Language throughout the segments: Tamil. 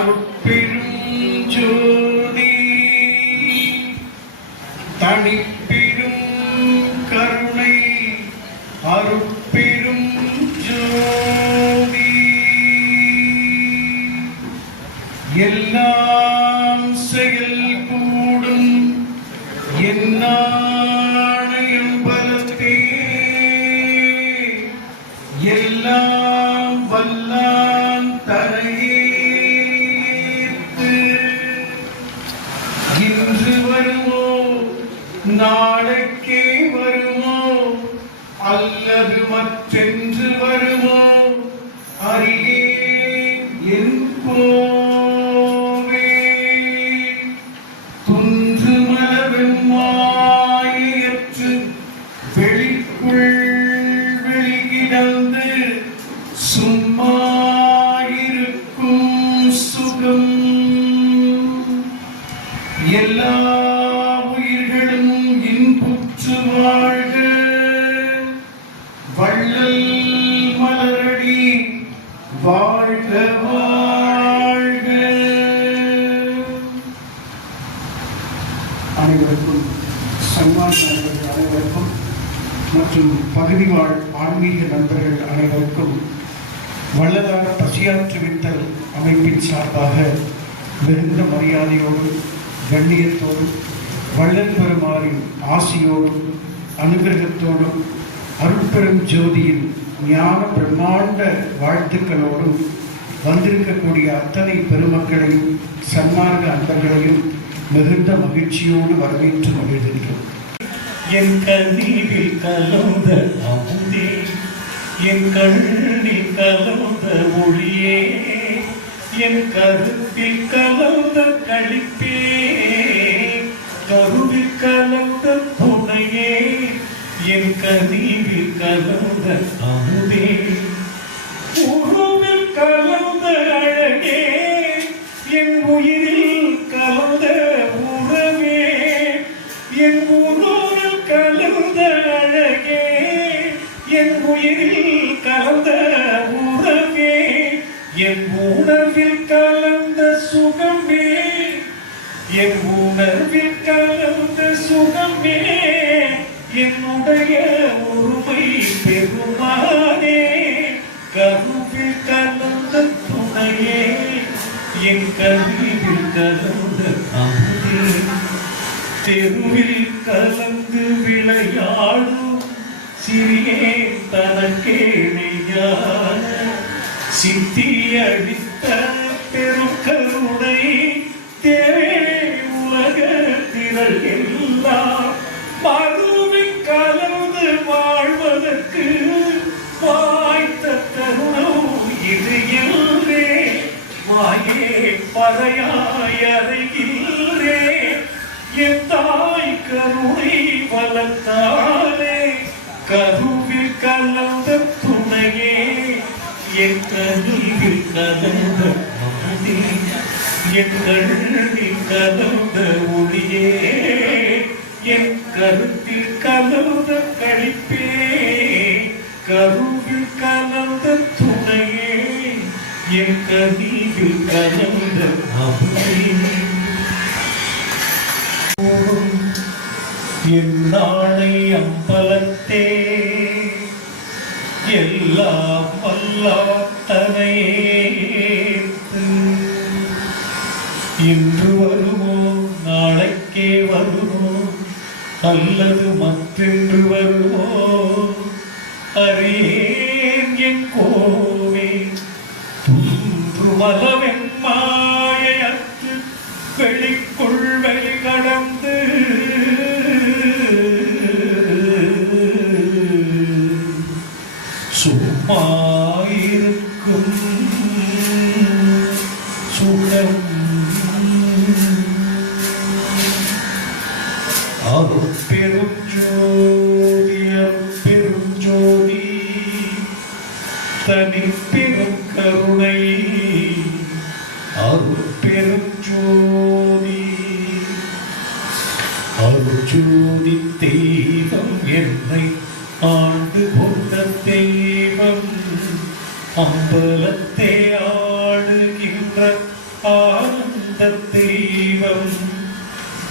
அருட்பெரும் ஜோதி தனிப்பெரும் கருணை அருட்பெரும் ஜோதி எல்லாம் செயல் கூடும் என்னாணையம் அல்லது மற்றென்று வருமோ அறியேன் என் கோவே. குன்று மலவெம்மாயற்று வெளிக்குள் வெளிகிடந்து சும்மா இருக்கும் சுகம். எல்லா அனைவருக்கும் சன்மான் நண்பர்கள் அனைவருக்கும் மற்றும் பகுதி வாழ் ஆன்மீக நண்பர்கள் அனைவருக்கும் வள்ளலார் பசியாற்றுவித்தல் அமைப்பின் சார்பாக மிகுந்த மரியாதையோடு கண்ணியத்தோடும் வள்ளல் பெருமாறின் ஆசியோடும் அனுகிரகத்தோடும் அருட்பெரும் ஜோதியின் ஞான பிரம்மாண்ட வாழ்த்துக்களோடும் வந்திருக்கக்கூடிய அத்தனை பெருமக்களையும் சன்மார்க்க அன்பர்களையும் மிகுந்த மகிழ்ச்சியோடு வரவேற்று மகிழ்கின்றோம் என் கண்ணீரில் கலந்த அமுதே என் கண்ணில் கலந்த மொழியே என் கருத்தில் கலந்த கழிப்பே கருவில் கலந்த துணையே என் கண்ணீரில் கலந்த அமுதே. என் தெருவில் கலந்து விளையாடும் சிறியே தனக்கே சித்தி அடித்த பெருக்கருணை. தேவே உலக திரள் எல்லாம் மறுவில் கலந்து வாழ்வதற்கு வாய்த்த தருணம் இது என்றே. மாயே பறையாய் வளர்த்தாலே கருவில் கலந்த துணையே என் கருவில் கலந்த என் கண்ணில் கலந்த ஒளியே என் கருத்தில் கலந்த கழிப்பே கருவில் கலந்த துணையே என் கருவில் கலந்த அமுதே இன்று வருமோ? நாளைக்கே வருமோ? அல்லது மற்றென்று வருமோ? அறியேன் என் கோவே துன்றுமலவென் மாயத்து வெளிக்குள் வெளி கடந்து. சும்மா பெரும் கருணை அருள் பெரும் ஜோதி அருள் ஜோதி தெய்வம் என்னை ஆண்டு கொண்ட தெய்வம் அம்பலத்தை ஆடுகின்ற ஆனந்த தெய்வம்.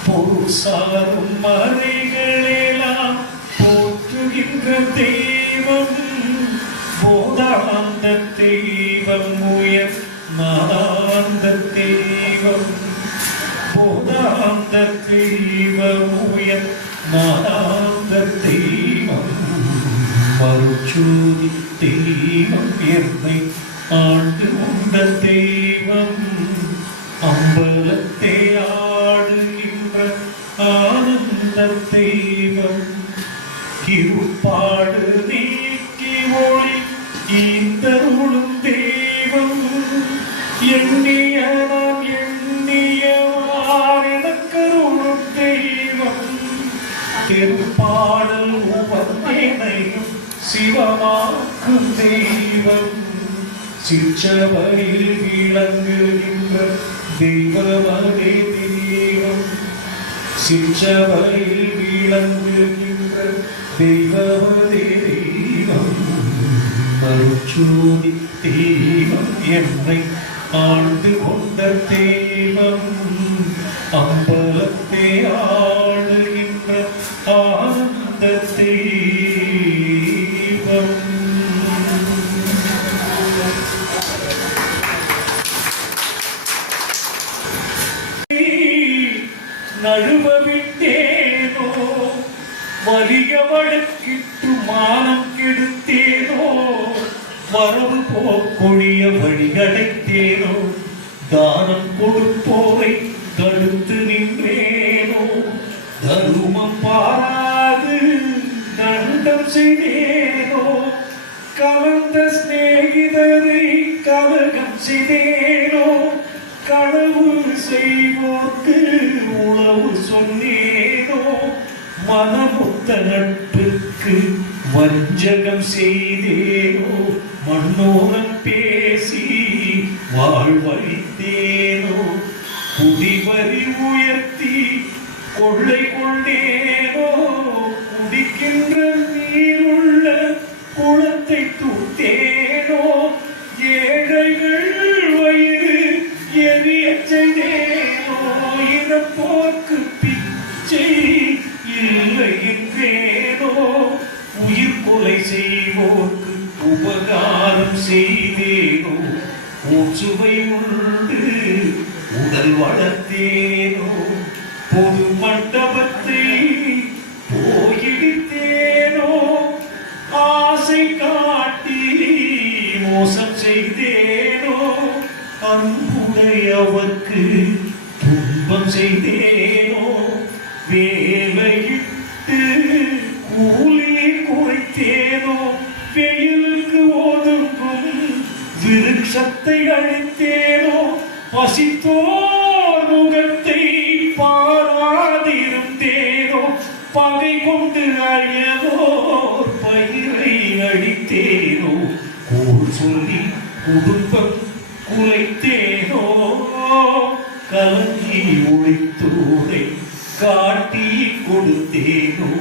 பொருசாரும் மறைகளெல்லாம் போற்றுகின்ற தெய்வம். பூதாந்த தெய்வம் உயர் மாந்த தெய்வம் பூதாந்த தெய்வம் உயர் மாந்த தெய்வம் மறுச்சூதி தெய்வம் என்னை ஆண்டு உண்ட தெய்வம் எண்ணிய நான் எண்ணியவார் எனக்கருளும் தெய்வம் திருப்பாடல் உபந்தேனையும் சிவமாக்கும் தெய்வம் சிற்றவரில் விளங்குகின்ற தெய்வமதே தெய்வம் சிற்றவரில் விளங்குகின்ற தெய்வமதே தெய்வம் அருச்சூதி தெய்வம் என்னை ஆண்டு கொண்ட தெய்வம் கிடைத்தேனோ தானம் கொடுப்போரை தடுத்து நின்றேனோ? தருமம் பாராது தண்டம் செய்தேனோ? கலந்த சிநேகிதரை கலகம் செய்தேனோ? களவு செய்வோர்க்கு உளவு சொன்னேனோ? மனமுத்த நட்புக்கு வஞ்சகம் செய்தேனோ? மன்னோரன் பேசி வாழ்வைத்தேனோ குடிவரி உயர்த்தி கொள்ளை கொண்டேனோ? குடிக்கின்ற உண்டு உடல் வளர்த்தேனோ? பொது மண்டபத்தை போயிடுத்தேனோ? ஆசை காட்டி மோசம் செய்தேனோ? அன்புடையவர்க்கு துன்பம் செய்தேனோ? வேலையிட்டு கூலி குறைத்தேனோ? வெயிலுக்கு ஒதுங்கும் விருட்சத்தை அழித்தேனோ? பசித்தோர் முகத்தை பாராதிருந்தேனோ பகை கொண்டு அழியதோர் பயிரை அடித்தேனோ கூர் சொல்லி குடும்பம் குலைத்தேனோ கலங்கி ஒழித்தோரை காட்டி கொடுத்தேனோ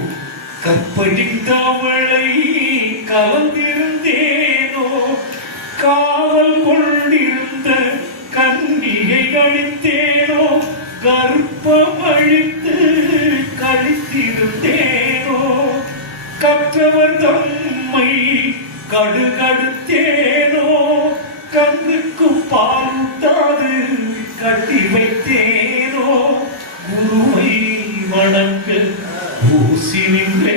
கற்பழித்தவளை கலந்திருந்தேனோ கழித்தேனோ கர்ப்பம் கழித்திருந்தேனோ கற்றவர் தம்மை கடுகடுத்தேனோ கண்ணுக்கு பாலூட்டாது கட்டி வைத்தேனோ குருவை வணங்க பூசி நின்றேனோ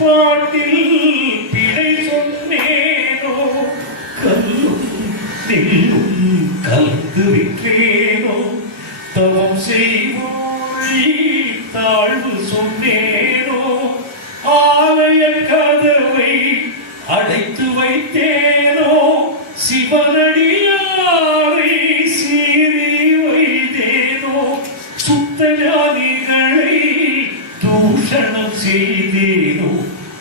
பாட்டில் பிழை சொன்னேனோ? கல்லும் நெல்லும் கலந்து விற்றேனோ? தவம் செய்வோழி தாழ்வு சொன்னேனோ? ஆலய கதவை அடைத்து வைத்தேனோ? சிவனடியாரை சீறி வைத்தேனோ? சுத்த ஜாதிகளை தூஷணம் செய்தேனோ?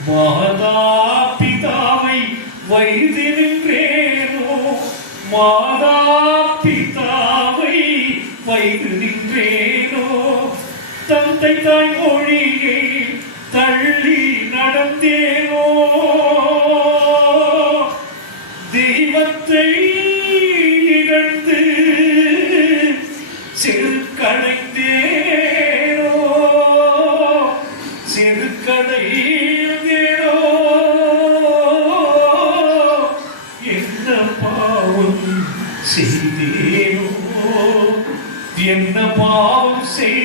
மாதா பிதாவை வைத்து நின்றேனோ? மாதா பிதாவை வைத்து நின்றேனோ? தந்தை தாய் மொழியை தள்ளி நடந்தேனோ? என்ன பாவம் செய்தேனோ